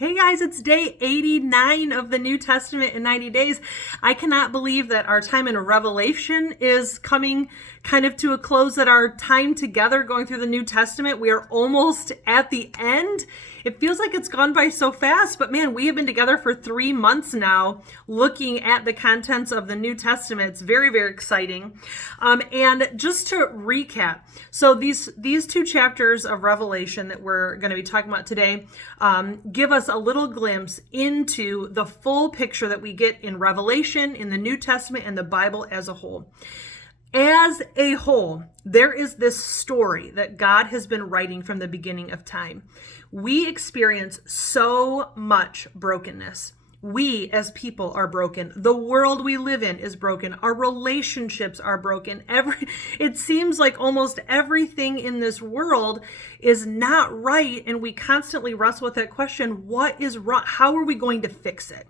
Hey guys, it's day 89 of the New Testament in 90 days. I cannot believe that our time in Revelation is coming kind of to a close, that our time together going through the New Testament, we are almost at the end. It feels like it's gone by so fast, but man, we have been together for 3 months now looking at the contents of the New Testament. It's very, very exciting. And just to recap, so these two chapters of Revelation that we're going to be talking about today give us a little glimpse into the full picture that we get in Revelation, in the New Testament, and the Bible as a whole. As a whole, there is this story that God has been writing from the beginning of time. We experience so much brokenness. We as people are broken. The world we live in is broken. Our relationships are broken. It seems like almost everything in this world is not right, and we constantly wrestle with that question, what is wrong? How are we going to fix it?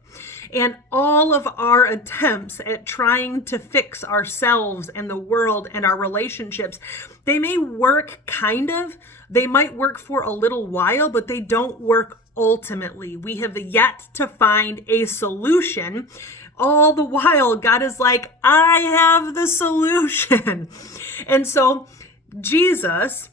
And all of our attempts at trying to fix ourselves and the world and our relationships, they may work kind of. They might work for a little while, but they don't work ultimately. We have yet to find a solution. All the while, God is like, I have the solution. And so Jesus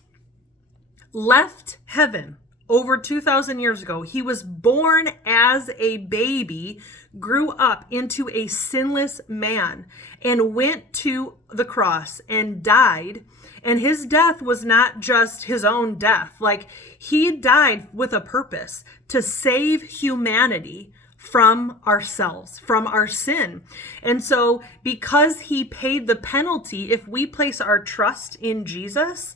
left heaven over 2,000 years ago. He was born as a baby, grew up into a sinless man, and went to the cross and died. And his death was not just his own death. Like, he died with a purpose to save humanity from ourselves, from our sin. And so because he paid the penalty, if we place our trust in Jesus,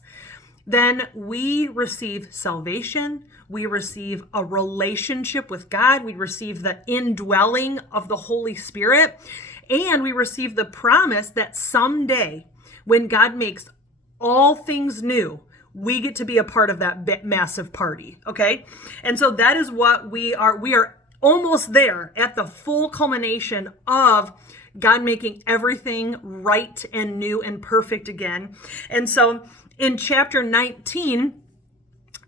then we receive salvation. We receive a relationship with God. We receive the indwelling of the Holy Spirit. And we receive the promise that someday, when God makes all things new, we get to be a part of that massive party, okay? And so that is what we are. We are almost there at the full culmination of God making everything right and new and perfect again. And so in chapter 19,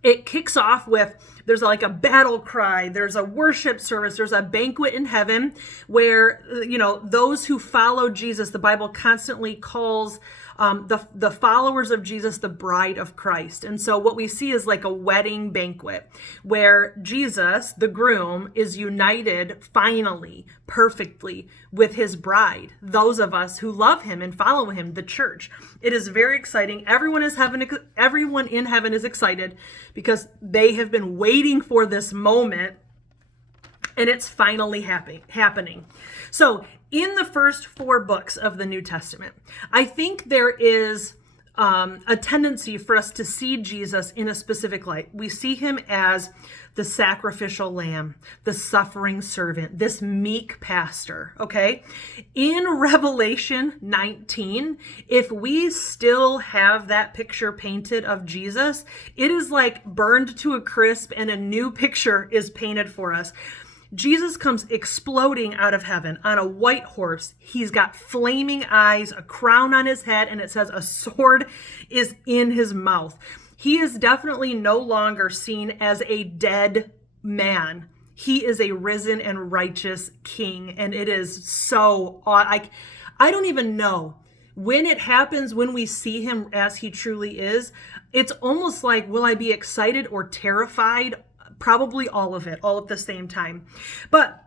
it kicks off with, there's like a battle cry, there's a worship service, there's a banquet in heaven where, those who follow Jesus, the Bible constantly calls the followers of Jesus the bride of Christ. And so what we see is like a wedding banquet where Jesus, the groom, is united finally, perfectly with his bride, those of us who love him and follow him, the church. It is very exciting. Everyone in heaven is excited because they have been waiting for this moment, and it's finally happening. So in the first 4 books of the New Testament, I think there is a tendency for us to see Jesus in a specific light. We see him as the sacrificial lamb, the suffering servant, this meek pastor, okay? In Revelation 19, if we still have that picture painted of Jesus, it is like burned to a crisp and a new picture is painted for us. Jesus comes exploding out of heaven on a white horse. He's got flaming eyes, a crown on his head, and it says a sword is in his mouth. He is definitely no longer seen as a dead man. He is a risen and righteous king, and it is so odd. I don't even know. When it happens, when we see him as he truly is, it's almost like, will I be excited or terrified? Probably all of it, all at the same time. But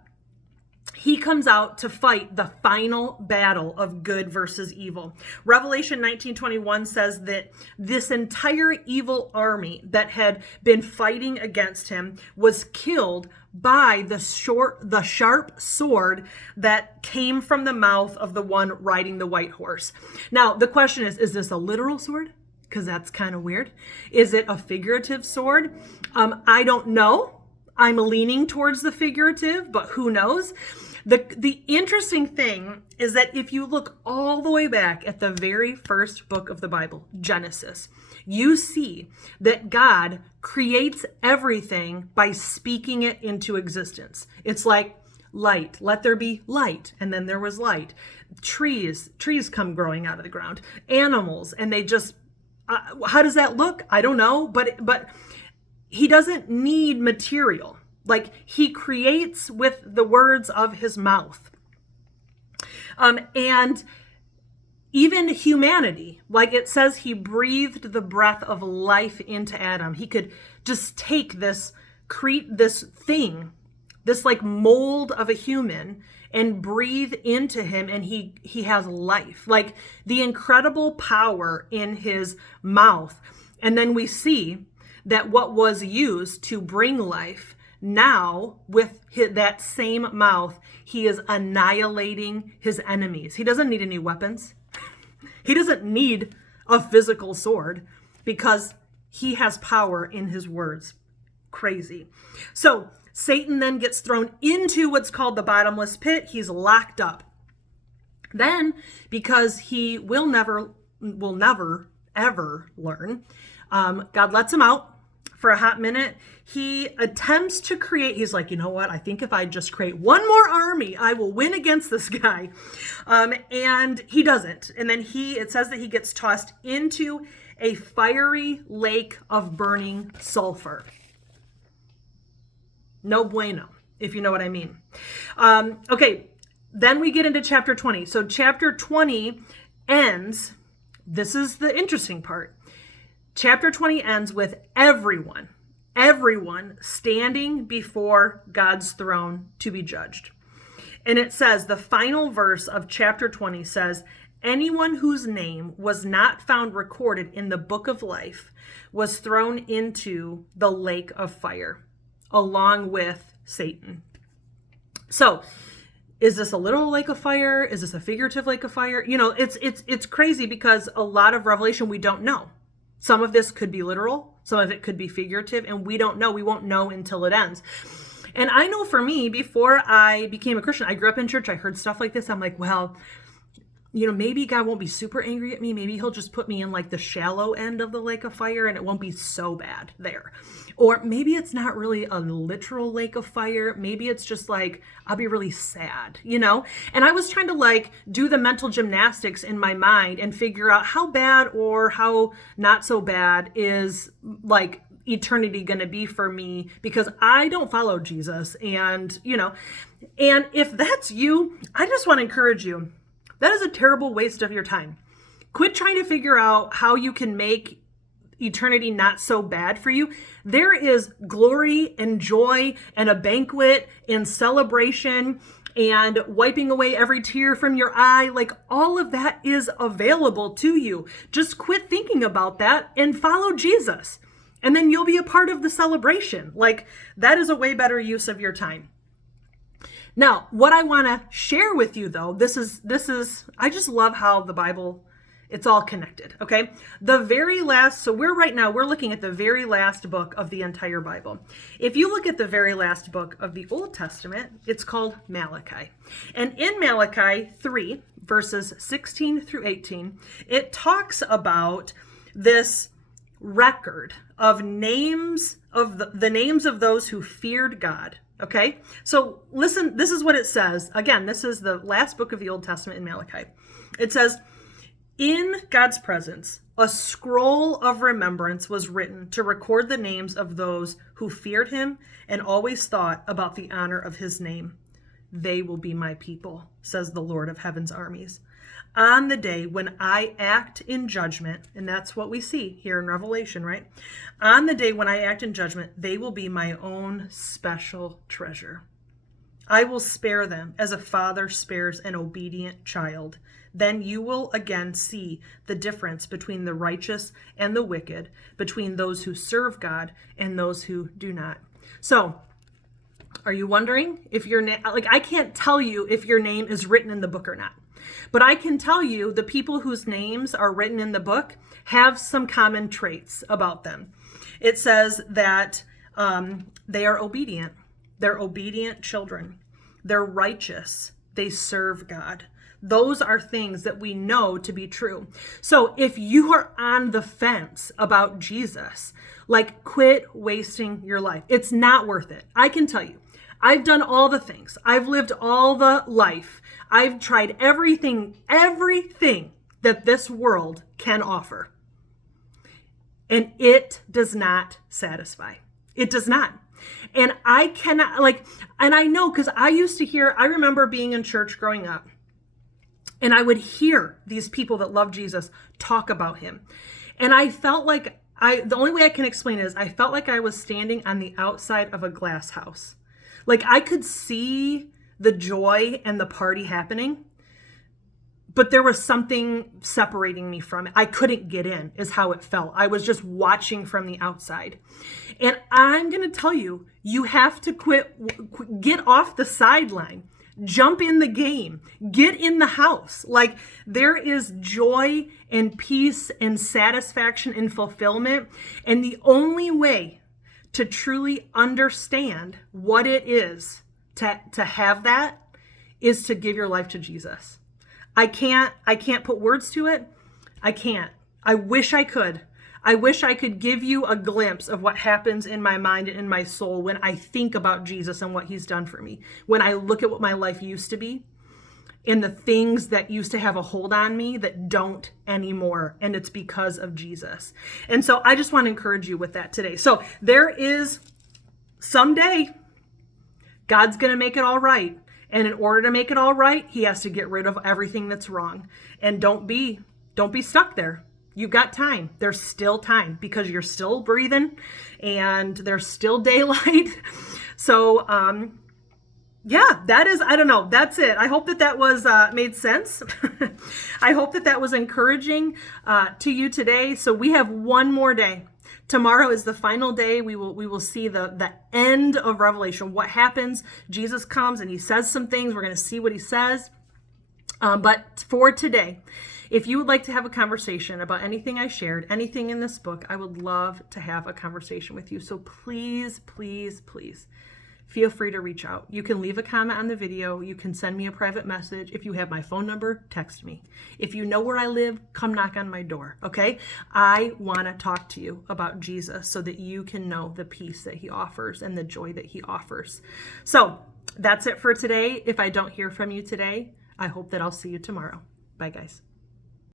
he comes out to fight the final battle of good versus evil. Revelation 19:21 says that this entire evil army that had been fighting against him was killed by the sharp sword that came from the mouth of the one riding the white horse. Now, the question is this a literal sword? Because that's kind of weird. Is it a figurative sword? I don't know. I'm leaning towards the figurative, but who knows? The interesting thing is that if you look all the way back at the very first book of the Bible, Genesis, you see that God creates everything by speaking it into existence. It's like light, let there be light, and then there was light. Trees come growing out of the ground. Animals, and they just how does that look? I don't know, but he doesn't need material. Like he creates with the words of his mouth. And even humanity, like it says, he breathed the breath of life into Adam. He could just take this thing, this like mold of a human, and breathe into him, and he has life, like the incredible power in his mouth. And then we see that what was used to bring life, now with that same mouth, he is annihilating his enemies. He doesn't need any weapons. He doesn't need a physical sword because he has power in his words. Crazy. So Satan then gets thrown into what's called the bottomless pit. He's locked up. Then, because he will never, ever learn, God lets him out for a hot minute. He attempts to create, he's like, you know what? I think if I just create one more army, I will win against this guy. And he doesn't. And then it says that he gets tossed into a fiery lake of burning sulfur. No bueno, if you know what I mean. Okay, then we get into chapter 20. So chapter 20 ends, this is the interesting part. Chapter 20 ends with everyone standing before God's throne to be judged. And it says, the final verse of chapter 20 says, anyone whose name was not found recorded in the book of life was thrown into the lake of fire, along with Satan. So, is this a literal lake of fire? Is this a figurative lake of fire? You know, it's crazy because a lot of Revelation we don't know. Some of this could be literal, some of it could be figurative, and we don't know. We won't know until it ends. And I know for me, before I became a Christian, I grew up in church, I heard stuff like this. I'm like, well, you know, maybe God won't be super angry at me. Maybe he'll just put me in like the shallow end of the lake of fire and it won't be so bad there. Or maybe it's not really a literal lake of fire. Maybe it's just like, I'll be really sad, you know? And I was trying to like do the mental gymnastics in my mind and figure out how bad or how not so bad is like eternity going to be for me, because I don't follow Jesus. And, you know, and if that's you, I just want to encourage you. That is a terrible waste of your time. Quit trying to figure out how you can make eternity not so bad for you. There is glory and joy and a banquet and celebration and wiping away every tear from your eye. Like all of that is available to you. Just quit thinking about that and follow Jesus. And then you'll be a part of the celebration. Like that is a way better use of your time. Now, what I want to share with you though, this is, I just love how the Bible, it's all connected, okay? The very last, so we're looking at the very last book of the entire Bible. If you look at the very last book of the Old Testament, it's called Malachi. And in Malachi 3, verses 16 through 18, it talks about this record of names of the names of those who feared God. Okay, so listen, this is what it says. Again, this is the last book of the Old Testament in Malachi. It says, in God's presence, a scroll of remembrance was written to record the names of those who feared him and always thought about the honor of his name. They will be my people, says the Lord of heaven's armies. On the day when I act in judgment, and that's what we see here in Revelation, right? On the day when I act in judgment, they will be my own special treasure. I will spare them as a father spares an obedient child. Then you will again see the difference between the righteous and the wicked, between those who serve God and those who do not. So, are you wondering if your name, like I can't tell you if your name is written in the book or not. But I can tell you the people whose names are written in the book have some common traits about them. It says that they are obedient. They're obedient children. They're righteous. They serve God. Those are things that we know to be true. So if you are on the fence about Jesus, like quit wasting your life. It's not worth it. I can tell you. I've done all the things. I've lived all the life. I've tried everything that this world can offer. And it does not satisfy. It does not. And I cannot, like, and I know, because I remember being in church growing up, and I would hear these people that love Jesus talk about him. And I felt like the only way I can explain it is I felt like I was standing on the outside of a glass house. Like I could see the joy and the party happening, but there was something separating me from it. I couldn't get in, is how it felt. I was just watching from the outside. And I'm going to tell you, you have to get off the sideline, jump in the game, get in the house. Like there is joy and peace and satisfaction and fulfillment. And the only way to truly understand what it is to have that is to give your life to Jesus. I can't put words to it. I can't. I wish I could. I wish I could give you a glimpse of what happens in my mind and in my soul when I think about Jesus and what he's done for me. When I look at what my life used to be and the things that used to have a hold on me that don't anymore. And it's because of Jesus. And so I just want to encourage you with that today. So there is someday God's going to make it all right. And in order to make it all right, he has to get rid of everything that's wrong. And don't be stuck there. You've got time. There's still time because you're still breathing and there's still daylight. So, yeah, that is, I don't know. That's it. I hope that was made sense. I hope that was encouraging to you today. So we have one more day. Tomorrow is the final day. We will see the end of Revelation. What happens? Jesus comes and he says some things. We're going to see what he says. But for today, if you would like to have a conversation about anything I shared, anything in this book, I would love to have a conversation with you. So please, please, please feel free to reach out. You can leave a comment on the video. You can send me a private message. If you have my phone number, text me. If you know where I live, come knock on my door, okay? I want to talk to you about Jesus so that you can know the peace that he offers and the joy that he offers. So that's it for today. If I don't hear from you today, I hope that I'll see you tomorrow. Bye, guys.